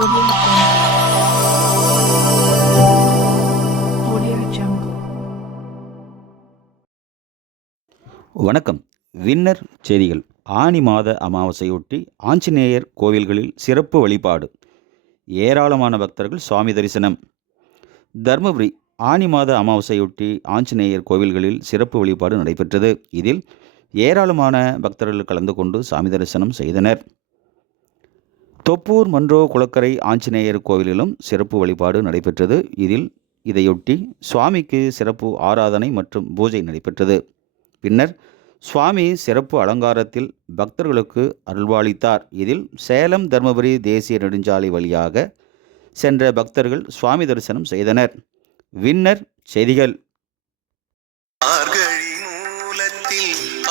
Audio Jungle. வணக்கம். Winner செய்திகள். ஆனி மாத அமாவாசையொட்டி ஆஞ்சநேயர் கோவில்களில் சிறப்பு வழிபாடு. ஏராளமான பக்தர்கள் சுவாமி தரிசனம். தர்மபுரி ஆனி மாத அமாவாசையொட்டி ஆஞ்சநேயர் கோவில்களில் சிறப்பு வழிபாடு நடைபெற்றது. இதில் ஏராளமான பக்தர்கள் கலந்து கொண்டு சாமி தரிசனம் செய்தனர். தொப்பூர் மன்றோ குளக்கரை ஆஞ்சநேயர் கோவிலிலும் சிறப்பு வழிபாடு நடைபெற்றது. இதையொட்டி சுவாமிக்கு சிறப்பு ஆராதனை மற்றும் பூஜை நடைபெற்றது. பின்னர் சுவாமி சிறப்பு அலங்காரத்தில் பக்தர்களுக்கு அருள்வாளித்தார். இதில் சேலம் தர்மபுரி தேசிய நெடுஞ்சாலை வழியாக சென்ற பக்தர்கள் சுவாமி தரிசனம் செய்தனர். வின்னர் செய்திகள்.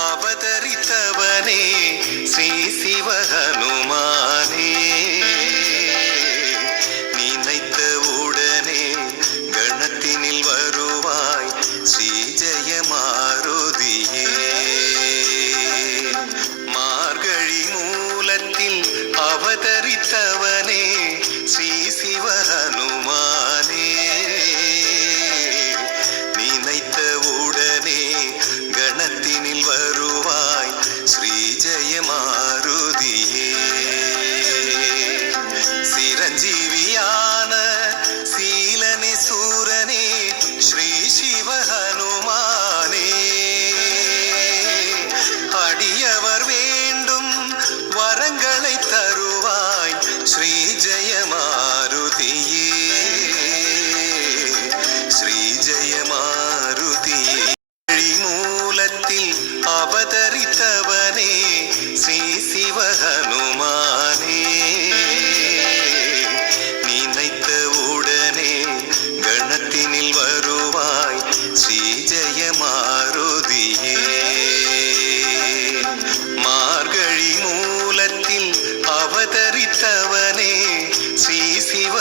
அவதரித்தவனே ஸ்ரீ சிவஹனுமானே, நினைத்தவுடனே கணத்தினில் வருவாய் ஸ்ரீ ஜெயமாருதியே. மார்கழி மூலத்தில் அவதரித்தவனே ஸ்ரீ சிவஹனுமானே, நினைத்தவுடனே கணத்தினில் வருவாய் ஸ்ரீ ஜெயமாருதியே. சிரஞ்சீவியான சீலனே சூரனே ஸ்ரீ சிவஹனுமானே, அடியவர் வேண்டும் வரங்களை தருவாய் ஸ்ரீ ஜெயமாருதியே. ஸ்ரீ ஜெயமாருதியே. மூலத்தில் அவதரித்தவனே ஸ்ரீ சிவஹனுமானே, நினைத்தவுடனே கணத்தினில் வருவாய் ஸ்ரீ ஜெயமாருதியே. மார்கழி மூலத்தில் அவதரித்தவனே ஸ்ரீ சிவ